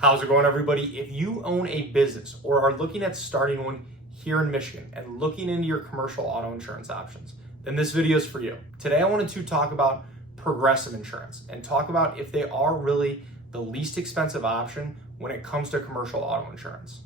How's it going, everybody? If you own a business or are looking at starting one here in Michigan and looking into your commercial auto insurance options, then this video is for you. Today I wanted to talk about Progressive insurance and talk about if they are really the least expensive option when it comes to commercial auto insurance.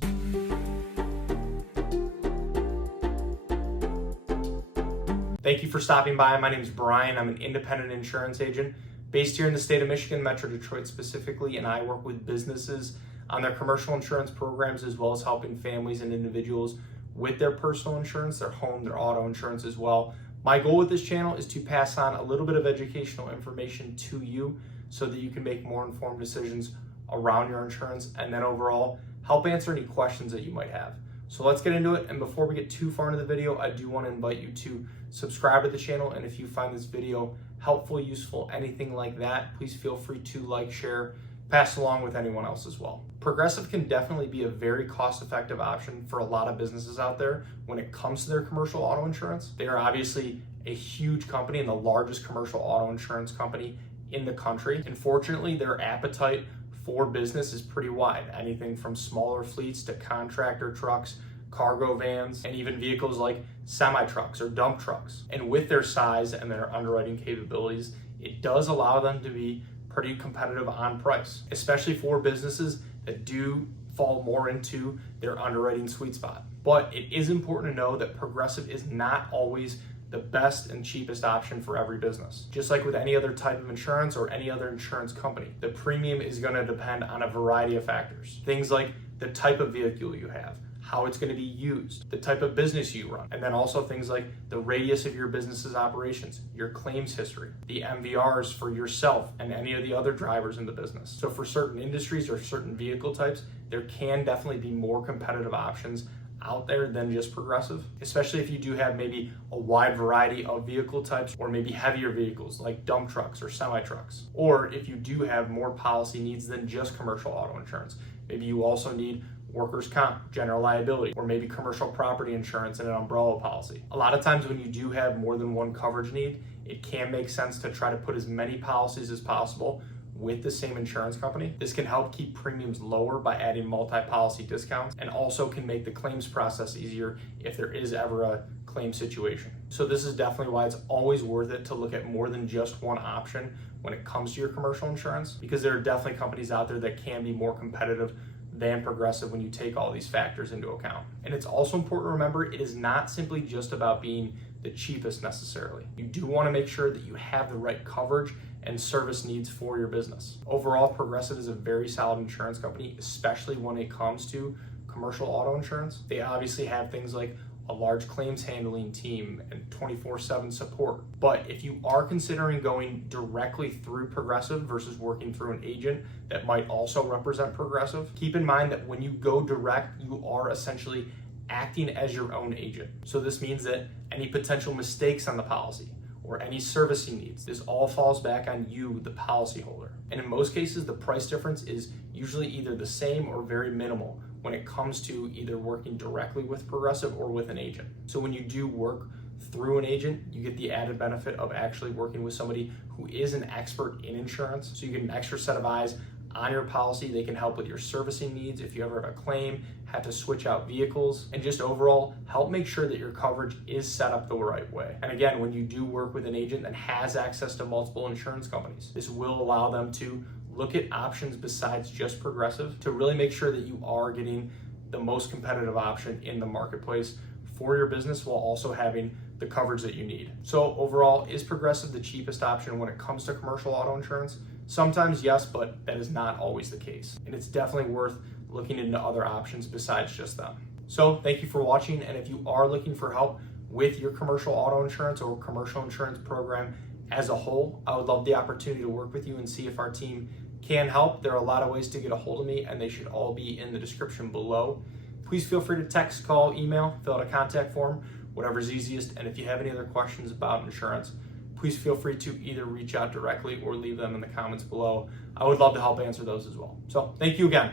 Thank you for stopping by. My name is Brian. I'm an independent insurance agent based here in the state of Michigan, Metro Detroit specifically, and I work with businesses on their commercial insurance programs as well as helping families and individuals with their personal insurance, their home, their auto insurance as well. My goal with this channel is to pass on a little bit of educational information to you so that you can make more informed decisions around your insurance and then overall help answer any questions that you might have. So let's get into it, and before we get too far into the video, I do want to invite you to subscribe to the channel, and if you find this video helpful, useful, anything like that, please feel free to like, share, pass along with anyone else as well. Progressive can definitely be a very cost-effective option for a lot of businesses out there when it comes to their commercial auto insurance. They are obviously a huge company and the largest commercial auto insurance company in the country. And fortunately, their appetite for business is pretty wide. Anything from smaller fleets to contractor trucks, cargo vans, and even vehicles like semi-trucks or dump trucks. And with their size and their underwriting capabilities, it does allow them to be pretty competitive on price, especially for businesses that do fall more into their underwriting sweet spot. But it is important to know that Progressive is not always the best and cheapest option for every business. Just like with any other type of insurance or any other insurance company, the premium is going to depend on a variety of factors. Things like the type of vehicle you have, how it's going to be used, the type of business you run, and then also things like the radius of your business's operations, your claims history, the MVRs for yourself and any of the other drivers in the business. So for certain industries or certain vehicle types, there can definitely be more competitive options out there than just Progressive, especially if you do have maybe a wide variety of vehicle types or maybe heavier vehicles like dump trucks or semi-trucks, or if you do have more policy needs than just commercial auto insurance. Maybe you also need workers' comp, general liability, or maybe commercial property insurance and an umbrella policy. A lot of times when you do have more than one coverage need, it can make sense to try to put as many policies as possible with the same insurance company. This can help keep premiums lower by adding multi-policy discounts and also can make the claims process easier if there is ever a claim situation. So this is definitely why it's always worth it to look at more than just one option when it comes to your commercial insurance, because there are definitely companies out there that can be more competitive than Progressive when you take all these factors into account. And it's also important to remember it is not simply just about being the cheapest necessarily. You do want to make sure that you have the right coverage and service needs for your business. Overall, Progressive is a very solid insurance company, especially when it comes to commercial auto insurance. They obviously have things like a large claims handling team and 24/7 support. But if you are considering going directly through Progressive versus working through an agent that might also represent Progressive, keep in mind that when you go direct, you are essentially acting as your own agent. So this means that any potential mistakes on the policy or any servicing needs, this all falls back on you, the policyholder. And in most cases, the price difference is usually either the same or very minimal when it comes to either working directly with Progressive or with an agent. So when you do work through an agent, you get the added benefit of actually working with somebody who is an expert in insurance. So you get an extra set of eyes on your policy. They can help with your servicing needs if you ever have a claim, have to switch out vehicles, and just overall help make sure that your coverage is set up the right way. And again, when you do work with an agent that has access to multiple insurance companies, this will allow them to look at options besides just Progressive to really make sure that you are getting the most competitive option in the marketplace for your business while also having the coverage that you need. So overall, is Progressive the cheapest option when it comes to commercial auto insurance? Sometimes yes, but that is not always the case. And it's definitely worth looking into other options besides just them. So thank you for watching. And if you are looking for help with your commercial auto insurance or commercial insurance program as a whole, I would love the opportunity to work with you and see if our team can help. There are a lot of ways to get a hold of me, and they should all be in the description below. Please feel free to text, call, email, fill out a contact form, whatever's easiest. And if you have any other questions about insurance, please feel free to either reach out directly or leave them in the comments below. I would love to help answer those as well. So thank you again.